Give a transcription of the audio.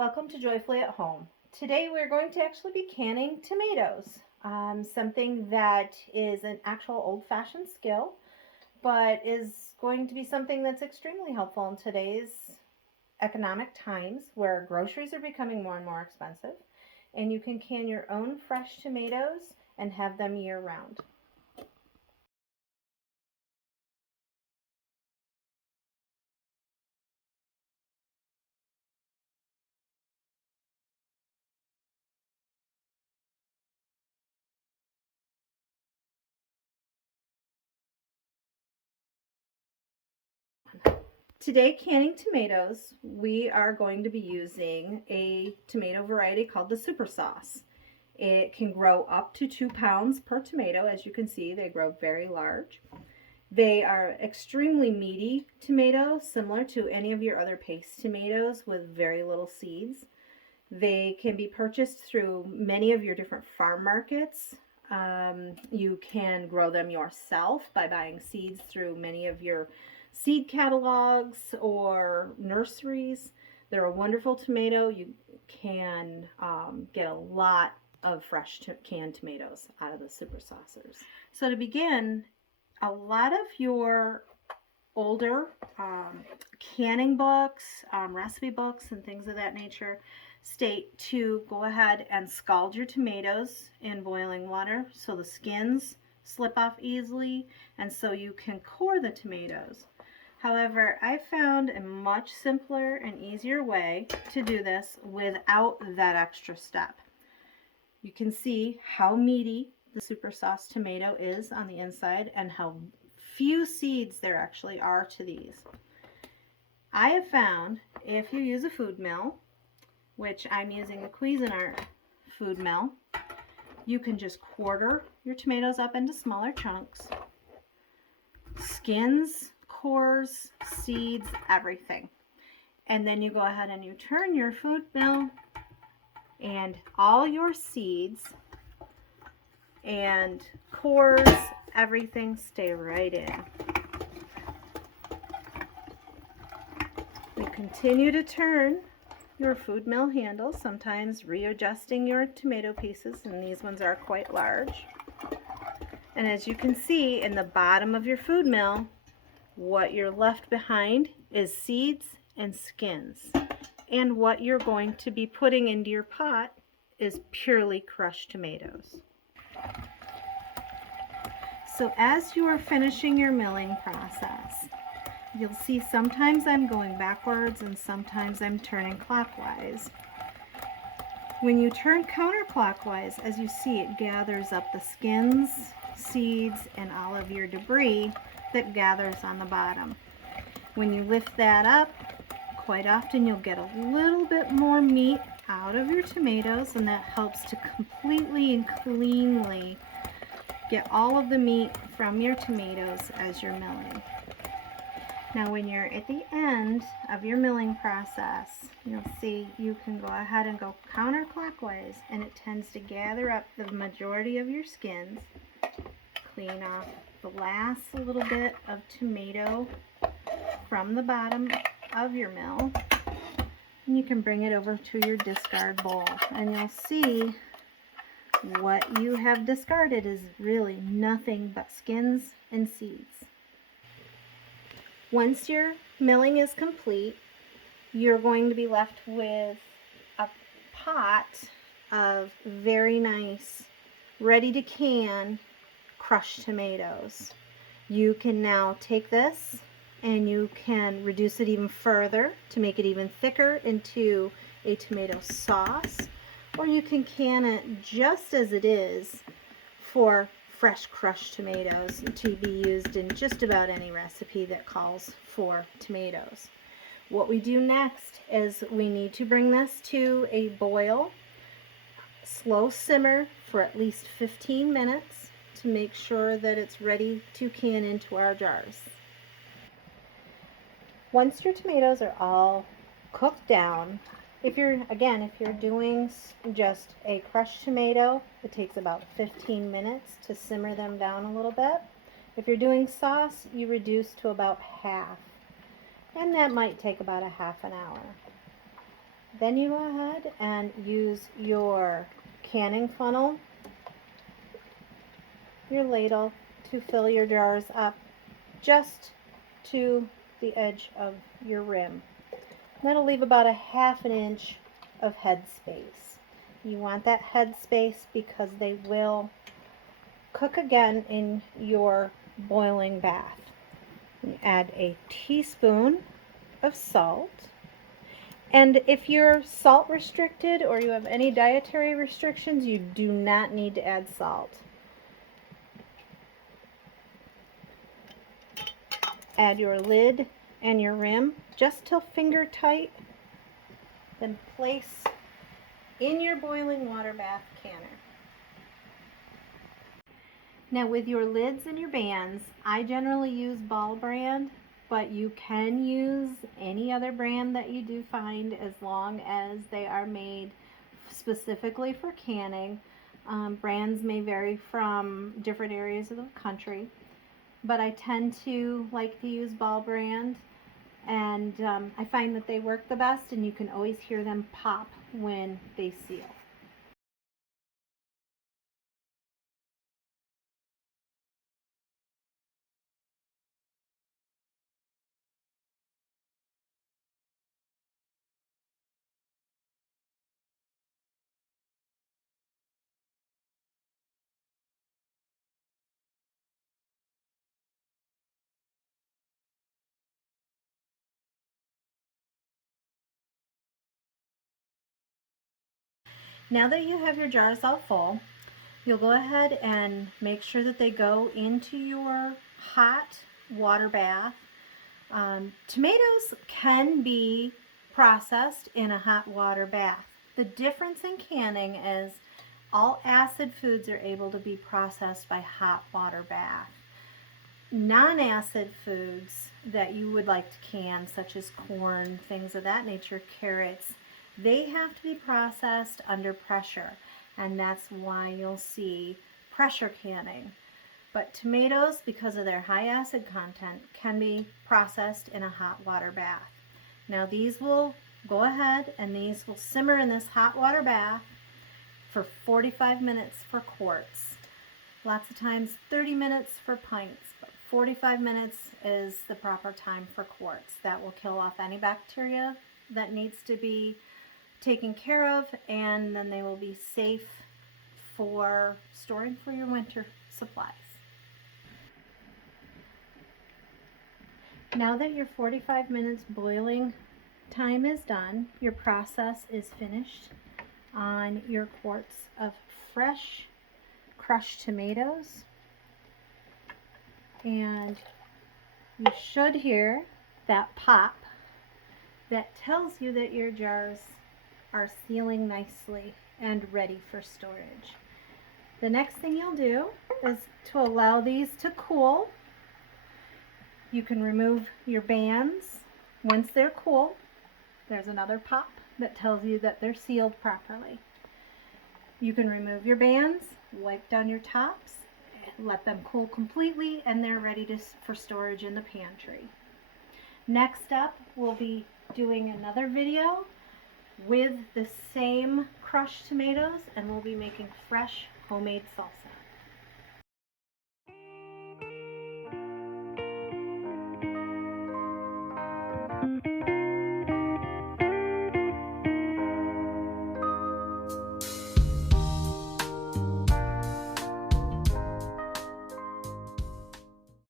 Welcome to Joyfully at Home. Today we're going to actually be canning tomatoes, something that is an actual old-fashioned skill, but is going to be something that's extremely helpful in today's economic times where groceries are becoming more and more expensive, and you can can your own fresh tomatoes and have them year-round. Today, canning tomatoes, we are going to be using a tomato variety called the Super Sauce. It can grow up to 2 pounds per tomato. As you can see, they grow very large. They are extremely meaty tomatoes, similar to any of your other paste tomatoes with very little seeds. They can be purchased through many of your different farm markets. You can grow them yourself by buying seeds through many of your seed catalogs or nurseries. They're a wonderful tomato. You can get a lot of fresh canned tomatoes out of the Super Saucers. So to begin, a lot of your older canning books, recipe books, and things of that nature state to go ahead and scald your tomatoes in boiling water so the skins slip off easily and so you can core the tomatoes. However, I found a much simpler and easier way to do this without that extra step. You can see how meaty the Super Sauce tomato is on the inside and how few seeds there actually are to these. I have found if you use a food mill, which I'm using the Cuisinart food mill, you can just quarter your tomatoes up into smaller chunks. Skins, cores, seeds, everything. And then you go ahead and you turn your food mill and all your seeds and cores, everything stay right in. You continue to turn your food mill handle, sometimes readjusting your tomato pieces, and these ones are quite large. And as you can see in the bottom of your food mill, what you're left behind is seeds and skins. And what you're going to be putting into your pot is purely crushed tomatoes. So as you are finishing your milling process, you'll see sometimes I'm going backwards and sometimes I'm turning clockwise. When you turn counterclockwise, as you see, it gathers up the skins, seeds, and all of your debris that gathers on the bottom. When you lift that up, quite often you'll get a little bit more meat out of your tomatoes, and that helps to completely and cleanly get all of the meat from your tomatoes as you're milling. Now when you're at the end of your milling process, you'll see you can go ahead and go counterclockwise, and it tends to gather up the majority of your skins, clean off the last little bit of tomato from the bottom of your mill, and you can bring it over to your discard bowl, and you'll see what you have discarded is really nothing but skins and seeds. Once your milling is complete, you're going to be left with a pot of very nice, ready to can crushed tomatoes. You can now take this and you can reduce it even further to make it even thicker into a tomato sauce, or you can can it just as it is for fresh crushed tomatoes to be used in just about any recipe that calls for tomatoes. What we do next is we need to bring this to a boil, slow simmer for at least 15 minutes to make sure that it's ready to can into our jars. Once your tomatoes are all cooked down, if you're doing just a crushed tomato, it takes about 15 minutes to simmer them down a little bit. If you're doing sauce, you reduce to about half, and that might take about a half an hour. Then you go ahead and use your canning funnel, your ladle, to fill your jars up just to the edge of your rim. That'll leave about a ½ inch of head space. You want that head space because they will cook again in your boiling bath. You add a teaspoon of salt. And if you're salt restricted or you have any dietary restrictions, you do not need to add salt. Add your lid and your rim just till finger tight. Then place in your boiling water bath canner. Now with your lids and your bands, I generally use Ball brand, but you can use any other brand that you do find as long as they are made specifically for canning. Brands may vary from different areas of the country, but I tend to like to use Ball brand, and I find that they work the best, and you can always hear them pop when they seal. Now that you have your jars all full, you'll go ahead and make sure that they go into your hot water bath. Tomatoes can be processed in a hot water bath. The difference in canning is all acid foods are able to be processed by hot water bath. Non-acid foods that you would like to can, such as corn, things of that nature, carrots, they have to be processed under pressure, and that's why you'll see pressure canning. But tomatoes, because of their high acid content, can be processed in a hot water bath. Now these will go ahead and these will simmer in this hot water bath for 45 minutes for quarts. Lots of times 30 minutes for pints, but 45 minutes is the proper time for quarts. That will kill off any bacteria that needs to be taken care of, and then they will be safe for storing for your winter supplies. Now that your 45 minutes boiling time is done, your process is finished on your quarts of fresh crushed tomatoes, and you should hear that pop that tells you that your jars are sealing nicely and ready for storage. The next thing you'll do is to allow these to cool. You can remove your bands once they're cool. There's another pop that tells you that they're sealed properly. You can remove your bands, wipe down your tops, let them cool completely, and they're ready for storage in the pantry. Next up, we'll be doing another video with the same crushed tomatoes, and we'll be making fresh homemade salsa.